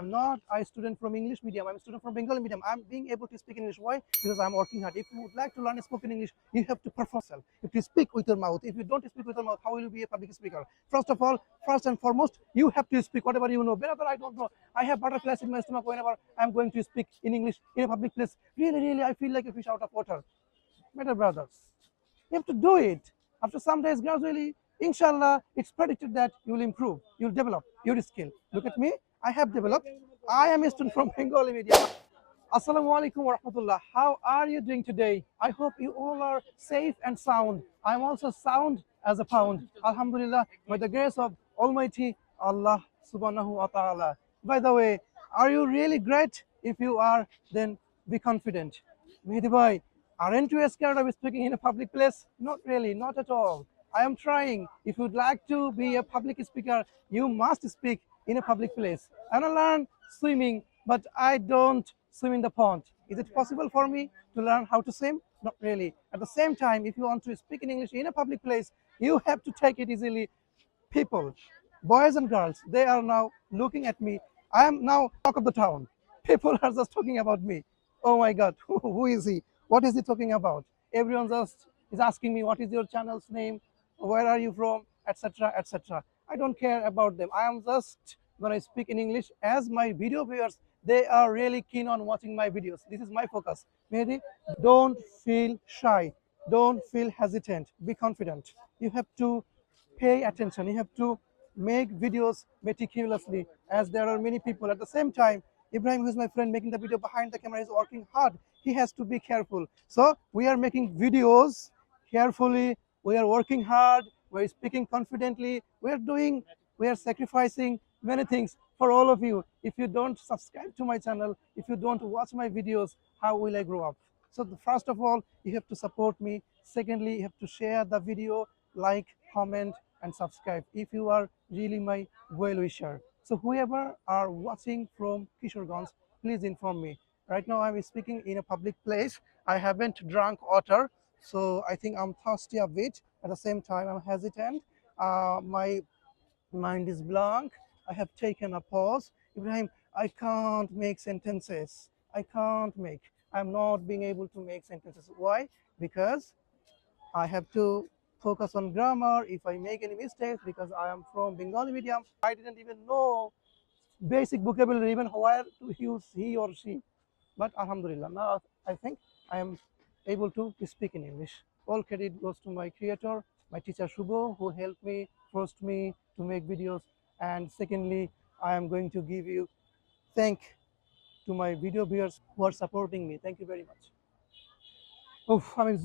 I'm not a student from English medium. I'm a student from Bengali medium. I'm being able to speak English. Why? Because I'm working hard. If you would like to learn spoken English, you have to perform yourself. If you speak with your mouth, if you don't speak with your mouth, how will you be a public speaker? First of all, first and foremost, you have to speak whatever you know. Whenever I don't know, I have butterflies in my stomach whenever I'm going to speak in English in a public place. Really, really, I feel like a fish out of water. Better brothers, you have to do it. After some days, gradually, inshallah, it's predicted that you will improve, you'll develop your skill. Look at me, I have developed. I am a student from Bengali media. Assalamu alaikum wa rahmatullah. How are you doing today? I hope you all are safe and sound. I'm also sound as a pound. Alhamdulillah, by the grace of Almighty Allah subhanahu wa ta'ala. By the way, are you really great? If you are, then be confident. Mehedi bhai, aren't you scared of speaking in a public place? Not really, not at all. I am trying. If you'd like to be a public speaker, you must speak in a public place. I want to learn swimming, but I don't swim in the pond. Is it possible for me to learn how to swim? Not really. At the same time, if you want to speak in English in a public place, you have to take it easily. People, boys and girls, they are now looking at me. I am now talk of the town. People are just talking about me. Oh my God, who is he? What is he talking about? Everyone just is asking me, what is your channel's name? Where are you from? Etc. etc. I don't care about them. I am just gonna speak in English as my video viewers, they are really keen on watching my videos. This is my focus. Mehdi, don't feel shy. Don't feel hesitant. Be confident. You have to pay attention. You have to make videos meticulously, as there are many people. At the same time, Ibrahim, who is my friend making the video behind the camera, is working hard. He has to be careful. So we are making videos carefully. We are working hard. We are speaking confidently. We are sacrificing many things for all of you. If you don't subscribe to my channel, if you don't watch my videos, how will I grow up? So first of all, you have to support me. Secondly, you have to share the video, like, comment, and subscribe if you are really my well wisher. So whoever are watching from Kishorganj, please inform me. Right now I'm speaking in a public place. I haven't drunk water, so I think I'm thirsty a bit. At the same time, I'm hesitant. My mind is blank. I have taken a pause. Ibrahim, I can't make sentences. I can't make. I'm not being able to make sentences. Why? Because I have to focus on grammar. If I make any mistakes, because I am from Bengali medium, I didn't even know basic vocabulary, even where to use he or she. But Alhamdulillah, now I think I am able to speak in English. All credit goes to my creator, my teacher Shubho, who helped me, forced me to make videos. And secondly, I am going to give you thank to my video viewers who are supporting me. Thank you very much. Oof, I'm